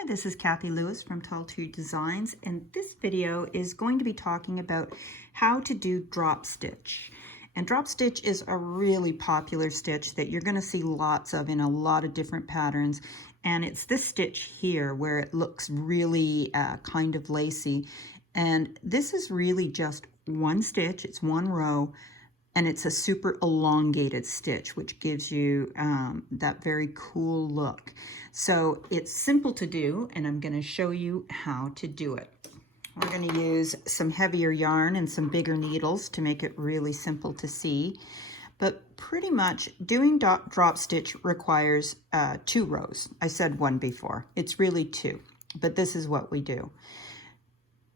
Hi, this is Kathy Lewis from Tall Tree Designs, and this video is going to be talking about how to do drop stitch. And drop stitch is a really popular stitch that you're going to see lots of in a lot of different patterns. And it's this stitch here where it looks really kind of lacy. And this is really just one stitch, it's one row, and it's a super elongated stitch, which gives you that very cool look. So it's simple to do, and I'm going to show you how to do it. We're going to use some heavier yarn and some bigger needles to make it really simple to see. But pretty much doing drop stitch requires 2 rows. I said 1 before. It's really 2, but this is what we do.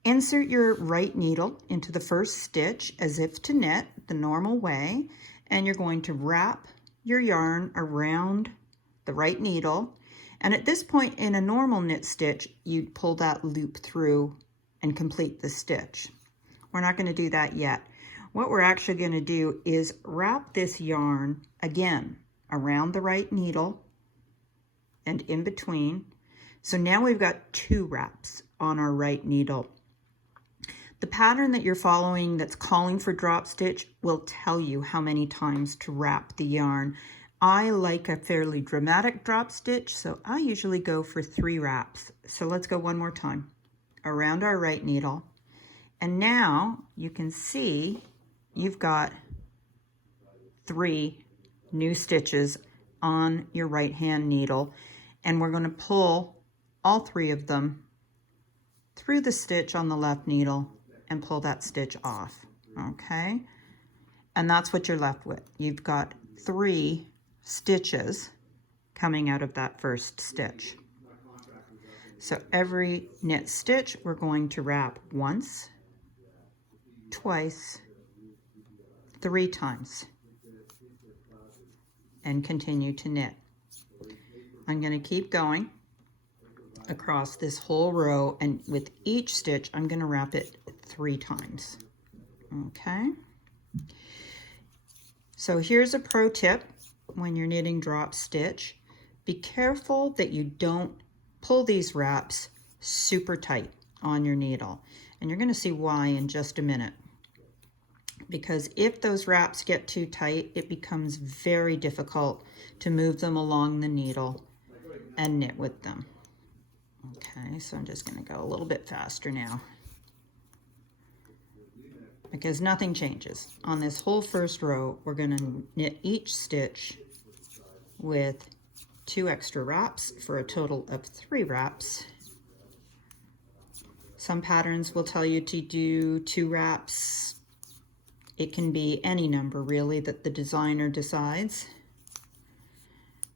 Insert your right needle into the first stitch as if to knit the normal way, and you're going to wrap your yarn around the right needle. And at this point in a normal knit stitch, you'd pull that loop through and complete the stitch. We're not going to do that yet. What we're actually going to do is wrap this yarn again around the right needle and in between. So now we've got 2 wraps on our right needle. The pattern that you're following that's calling for drop stitch will tell you how many times to wrap the yarn. I like a fairly dramatic drop stitch, so I usually go for 3 wraps. So let's go one more time around our right needle. And now you can see you've got 3 new stitches on your right hand needle, and we're going to pull all 3 of them through the stitch on the left needle and pull that stitch off, okay? And that's what you're left with. You've got 3 stitches coming out of that first stitch. So every knit stitch, we're going to wrap once, twice, 3 times, and continue to knit. I'm going to keep going across this whole row, and with each stitch I'm going to wrap it 3 times. Okay, so here's a pro tip when you're knitting drop stitch. Be careful that you don't pull these wraps super tight on your needle, and you're going to see why in just a minute. Because if those wraps get too tight, it becomes very difficult to move them along the needle and knit with them. Okay, so I'm just going to go a little bit faster now, because nothing changes. On this whole first row, we're going to knit each stitch with 2 extra wraps for a total of 3 wraps. Some patterns will tell you to do 2 wraps. It can be any number really that the designer decides,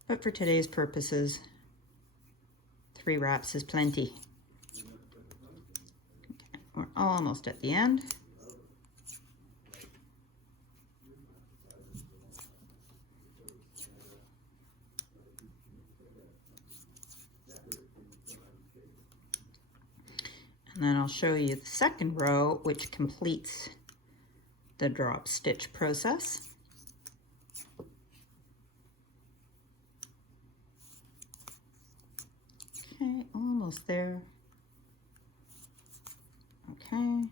but for today's purposes, 3 wraps is plenty. Okay, we're almost at the end. And then I'll show you the second row, which completes the drop stitch process. Okay, almost there. Okay,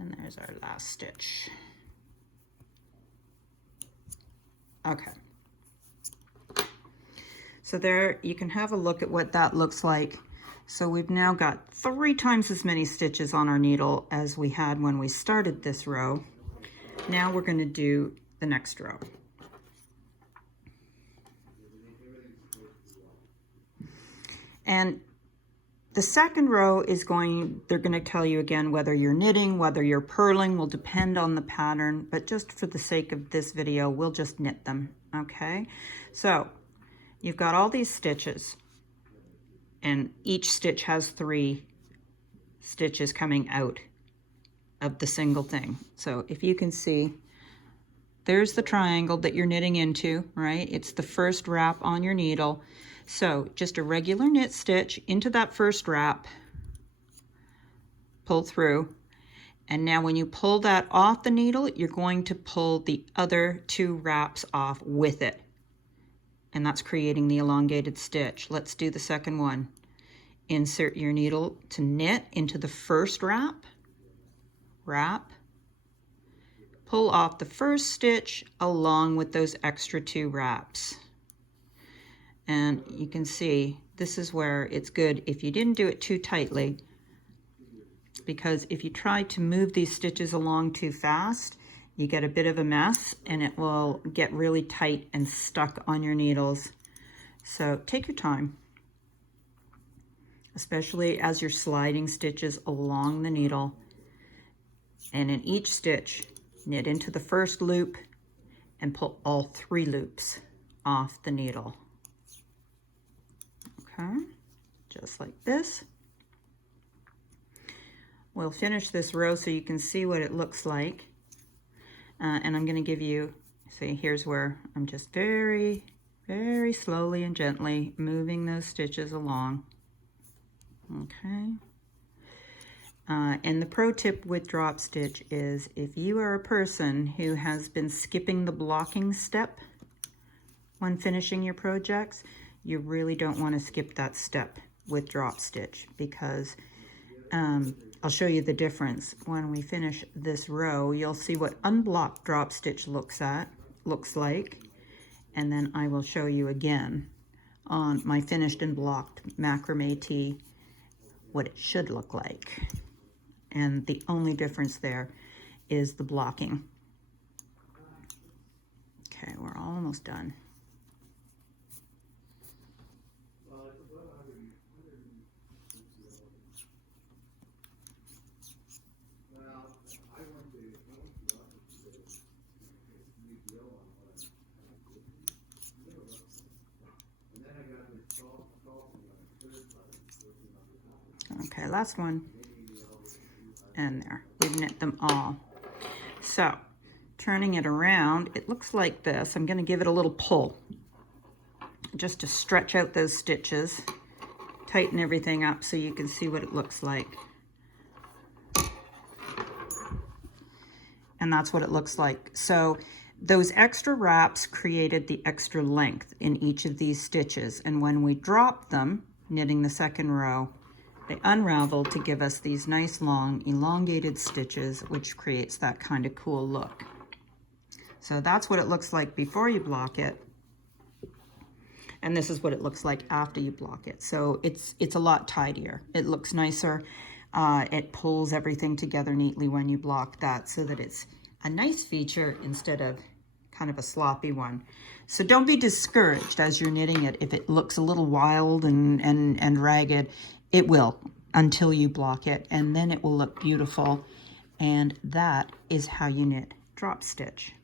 and there's our last stitch. Okay. So there you can have a look at what that looks like. So we've now got 3 times as many stitches on our needle as we had when we started this row. Now we're going to do the next row. And the second row is they're going to tell you again whether you're knitting, whether you're purling, will depend on the pattern, but just for the sake of this video, we'll just knit them, okay? So you've got all these stitches, and each stitch has 3 stitches coming out of the single thing. So if you can see, there's the triangle that you're knitting into, right? It's the first wrap on your needle. So just a regular knit stitch into that first wrap, pull through, and now when you pull that off the needle, you're going to pull the other 2 wraps off with it, and that's creating the elongated stitch. Let's do the second one. insert your needle to knit into the first wrap, pull off the first stitch along with those extra 2 wraps. And you can see this is where it's good if you didn't do it too tightly, because if you try to move these stitches along too fast, you get a bit of a mess and it will get really tight and stuck on your needles. So take your time, especially as you're sliding stitches along the needle. And in each stitch, knit into the first loop and pull all 3 loops off the needle. Okay, just like this. We'll finish this row so you can see what it looks like. And I'm going to give you, see, here's where I'm just very, very slowly and gently moving those stitches along. Okay. And the pro tip with drop stitch is if you are a person who has been skipping the blocking step when finishing your projects, you really don't want to skip that step with drop stitch, because I'll show you the difference. When we finish this row, you'll see what unblocked drop stitch looks like, and then I will show you again on my finished and blocked macrame tee what it should look like. And the only difference there is the blocking. Okay, we're almost done. Okay, last one. And there, we've knit them all. So, turning it around, it looks like this. I'm going to give it a little pull, just to stretch out those stitches, tighten everything up so you can see what it looks like. And that's what it looks like. So, those extra wraps created the extra length in each of these stitches. And when we dropped them, knitting the second row, they unravel to give us these nice long elongated stitches, which creates that kind of cool look. So that's what it looks like before you block it. And this is what it looks like after you block it. So it's a lot tidier. It looks nicer. It pulls everything together neatly when you block that, so that it's a nice feature instead of kind of a sloppy one. So don't be discouraged as you're knitting it if it looks a little wild and ragged. It will, until you block it, and then it will look beautiful. And that is how you knit drop stitch.